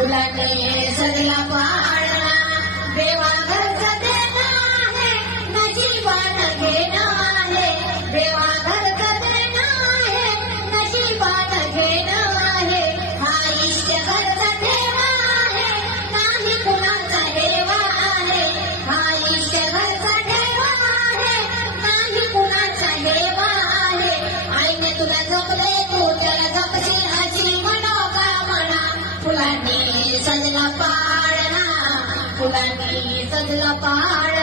फुलाने सजला पाळणा देवा घरचा देणं आहे नशिबानं घेणं आहे देवा घरचा देणं आहे नशिबानं घेणं आहे हा इष्ट घरचा ठेवा आहे नाही कुणाचा हेवा आहे हा इष्ट घरचा ठेवा आहे नाही कुणाचा हेवा आहे आईने तुला जपले तू त्याला जपशील अशी मनोकामना फुलांनी सजला पाळणा फुलांनी सजला पाळणा